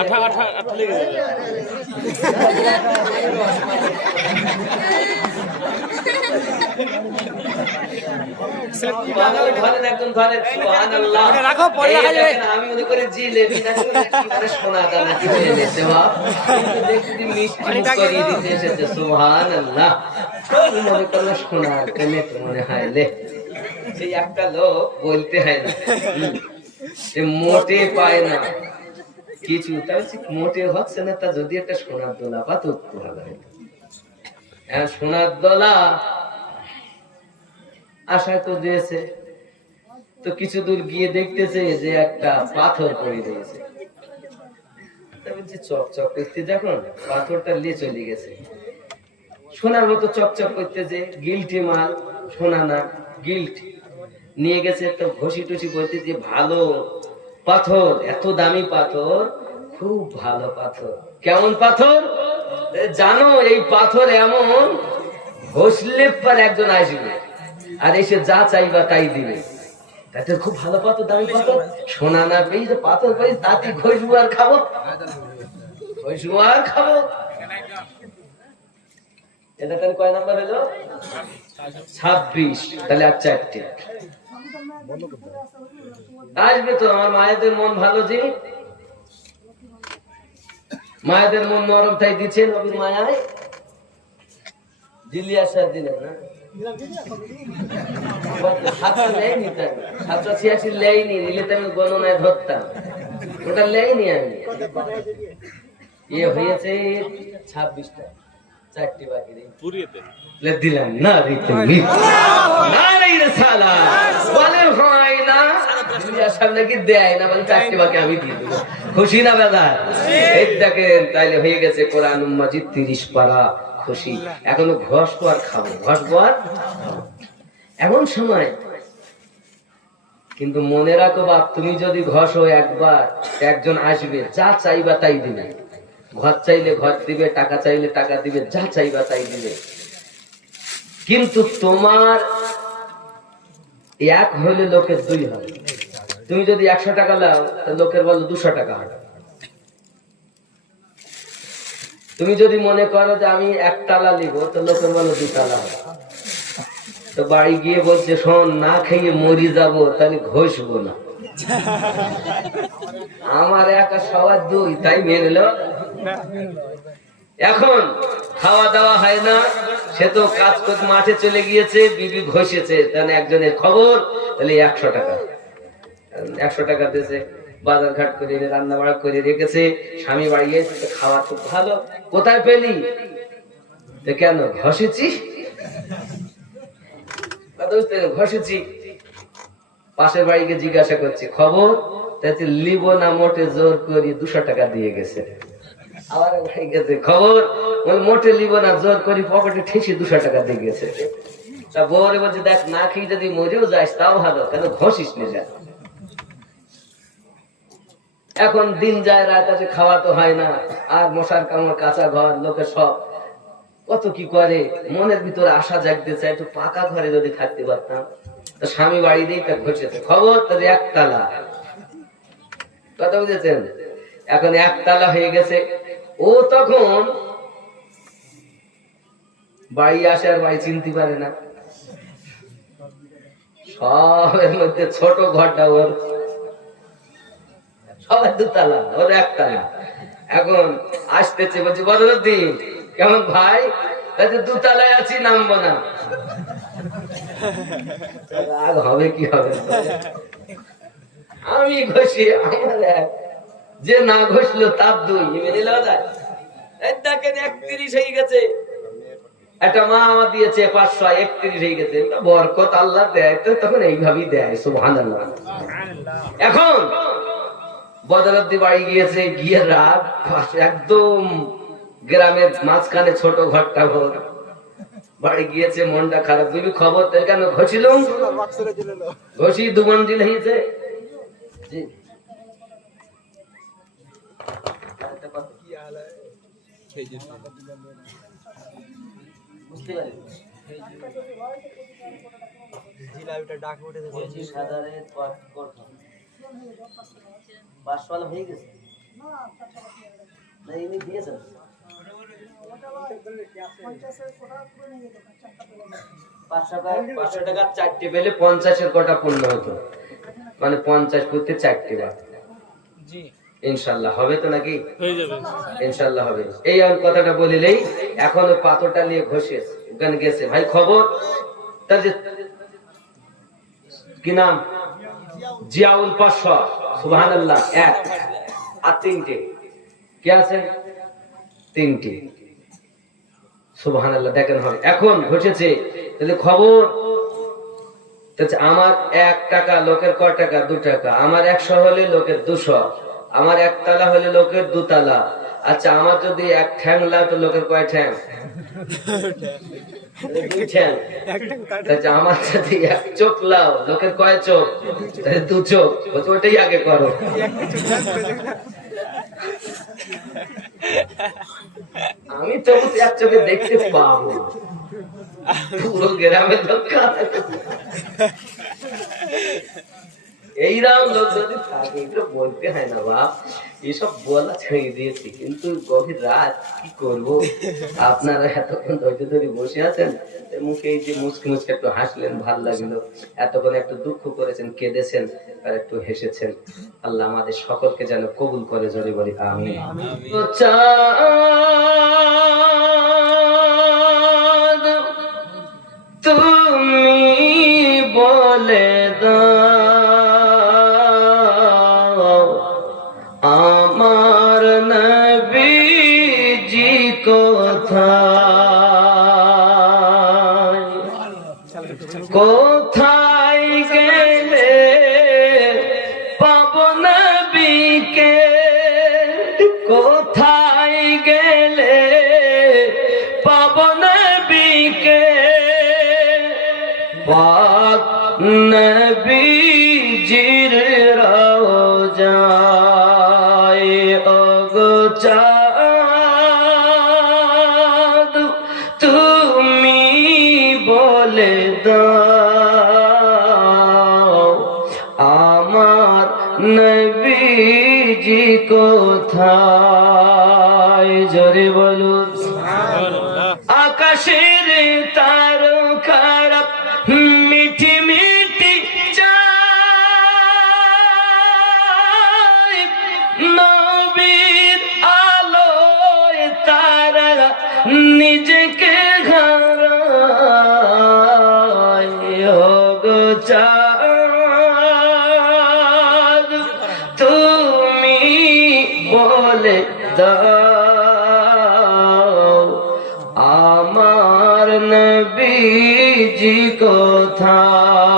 আঠা আঠা আঠা লেগে যাবে। আমি মনে করে জিলেবি না সোনা দানা কিনে এনেছে বাপ, দেখছি মিষ্টি করিয়ে দিতে এসেছে। সুবহানাল্লাহ, মনে করলো সোনার কেনে মনে হয় লে। সেই একটা লোক বলতে হয় না, মোটে পায় না কিছু, তাই মোটে হচ্ছে না, তা যদি একটা সোনার দোলা পাত ভালো হয়। হ্যাঁ, সোনার দোলা আশা তো দিয়েছে, তো কিছু দূর গিয়ে দেখতেছে যে একটা পাথর পড়ে রয়েছে। চকচক করতে যখন পাথরটা নিয়ে চলে গেছে, সোনার মতো চকচক করতেছে, গিল্টি মাল, সোনা না গিল্ট নিয়ে গেছে। তো ঘষি টুসি করতে যে ভালো পাথর, এত দামি পাথর, খুব ভালো পাথর। কেমন পাথর জানো? এই পাথর এমন ঘষলে পর একজন আসবে আর এসে যা চাইবা তাই দিবে। তাতে খুব ভালো পাথর, দামি পাথর। সোনা না পেয়ে যে পাথর পাই, তাতে ঘষবো আর খাবো, ঘষবো আর খাবো। এটা তাহলে কয় নাম্বার হলো? 26। তাহলে আর 4টে আসবে তো। আমার মায়েদের মন ভালো, যে মায়েদের মন নরম, তাই দিচ্ছে নবীর মায়ায় দিল্লি আসার দিলেন না। 786 লেইনি, নিলে তো আমি গণনায় ধরতাম, ওটা লেইনি আমি। ইয়ে হয়েছে 26টা, 4টি বাকি দিলাম না, খুশি না বেলা? এই দেখেন, তাইলে হয়ে গেছে কোরআন মাজিদ 30 পারা, খুশি। এখনো ঘষবো আর খাবো, ঘষবো আর এমন সময়। কিন্তু মনে রাখো বাপ, তুমি যদি ঘষো একবার, একজন আসবে, যা চাইবা তাই দিবে। ঘর চাইলে ঘর দিবে, টাকা চাইলে টাকা দিবে, যা চাইবা তাই দিবে। কিন্তু তোমার এক হলে লোকের 2 হবে। তুমি যদি 100 টাকা লাও, লোকের বলো 200 টাকা হবে। তুমি যদি মনে করো যে আমি 1 তালা নিব, তো লোকের বলো 2 তালা হবে। তো বাড়ি গিয়ে বলছে, শোন, না খেয়ে মরি যাবো, তাহলে ঘষবো না। আমার একা সবার 2, তাই মেনে লো। এখন খাওয়া দাওয়া হয় না, সে তো কাজ করতে মাঠে চলে গিয়েছে, বিবি ঘষেছে, তাহলে একজনের খবর, তাহলে 100 টাকা, 100 টাকা দিয়েছে, বাজার ঘাট করে রান্না বাড়া করে রেখেছে। স্বামী বাড়ি গিয়েছে, খাওয়া খুব ভালো। কোথায় পেলি? কেন? ঘষেছি, ঘষেছি। পাশের বাড়িকে জিজ্ঞাসা করছি, খবর? তাতে লিব না, মোটে জোর করি 200 টাকা দিয়ে গেছে। আবার ভাই গেছে, খবর? মোটে লিব না, জোর করি পকেটে ঠেসে 200 টাকা দিয়ে গেছে। তা বউরে বলছে, দেখ, না খেয়ে যদি মরেও যাস তাও ভালো, কেন ঘষিস নি যা। এখন দিন যায়, রাত আছে, খাওয়া তো হয় না, আর মশার কামড়, কাঁচা ঘর, লোকে সব কত কি করে। মনের ভিতরে আশা জাগতে চায়, একটু পাকা ঘরে যদি থাকতে পারতাম। তো স্বামী বাড়ি দিয়ে তা ঘষেছে, খবর? তাদের 1 তালা। কথা বুঝেছেন? এখন 1 তালা হয়ে গেছে। ও তখন বাড়ি আসে, আর বাড়ি চিনতে পারে না। সবের মধ্যে ছোট ঘরটা ওর, সবাই 2 তালা, ওর 1 তালা। এখন আসতেছে, বলছে, বদরুদ্দিন কেমন ভাই? 2 তালায় আছি, নামবো না। রাগ হবে কি হবে? আমি ঘষি, আমার 1, যে না ঘষলো তার 2, মেনে নেওয়া যায়? দেখেন 31 হয়ে গেছে। একটা মা আমার দিয়েছে 500, 31 হয়ে গেছে। বরকত আল্লাহ দেয় তো, তখন এইভাবেই দেয়। সুবহানাল্লাহ। এখন বদরুদ্দিন বাড়ি গিয়েছে, গিয়ে রাত, একদম গ্রামের মাঝখানে ছোট ঘরটা ঘর। বাড়ি গিয়েছে, মনটা খারাপ। বিবি খবর? কেন ঘষিল? ঘষি 2 মঞ্জিল হয়েছে। জিলাপিটা ডাক উঠে 500 হয়ে গেছে না ইনি দিয়েছেন 500 টাকা 4টে পেলে 50-এর কটা পূর্ণ হতো, মানে 50 করতে 4টে বার। জি ইনশাআল্লাহ হবে তো নাকি? হয়ে যাবে ইনশাআল্লাহ হবে। এই আমি কথাটা বলিলেই এখনো পাথরটা নিয়ে ঘষে ওখানে গেছে। ভাই খবর তার যে কি নাম? জিয়াউল পাশা, সুবহানাল্লাহ। এক আর 3টে কি আছে? 3টে, সুবহানাল্লাহ। দেখেন হবে এখন ঘটেছে। তাহলে খবর আমার 1 টাকা লোকের ক টাকা? 2 টাকা। আমার 100 হলে লোকের 200, আমার 1 তালা হলে লোকের 2 তালা। আচ্ছা আমার যদি 1 ঠ্যাং লাও তো লোকের কয় ঠ্যাং? 2 ঠ্যাং। আচ্ছা আমার যদি 1 চোখ লাও লোকের কয় চোখ? 2 চোখ। ওটাই আগে করো। আমি তো 1 চোখে দেখতে পাবো, পুরো গ্রামের লোক এইরকম লোক যদি থাকে এগুলো বলতে হয় না বাপ। এসব বলা ছেড়ে দিয়েছি, কিন্তু গভীর রাত কি করব? আপনারা এতক্ষণ ধৈর্য ধরে বসে আছেন, মুখে এই যে মুচকি মুচকি একটু হাসলেন, ভাল লাগলো। এতক্ষণ একটু দুঃখ করেছেন, কেঁদেছেন আর একটু হেসেছেন। আল্লাহ আমাদের সকলকে যেন কবুল করে, জোরে বলি আমিন। তুমি বলে দাও আমার নবীজি কোথায়, কোথায় গেলে পাবো নবীকে, কোথায় গেলে পাবো নবীকে, পাক নবীজির রওজায় ওগো চাঁদ তুমি বলে দাও আমার নবীজি কোথায়? জোরে বলুন আকাশের তারকারা মিঠি মিঠি চায়, নবীর আলোয় তারা নিজেকে হারায়। ওগো চাঁদ তুমি বলে দাও আমার নবীজি কোথায়?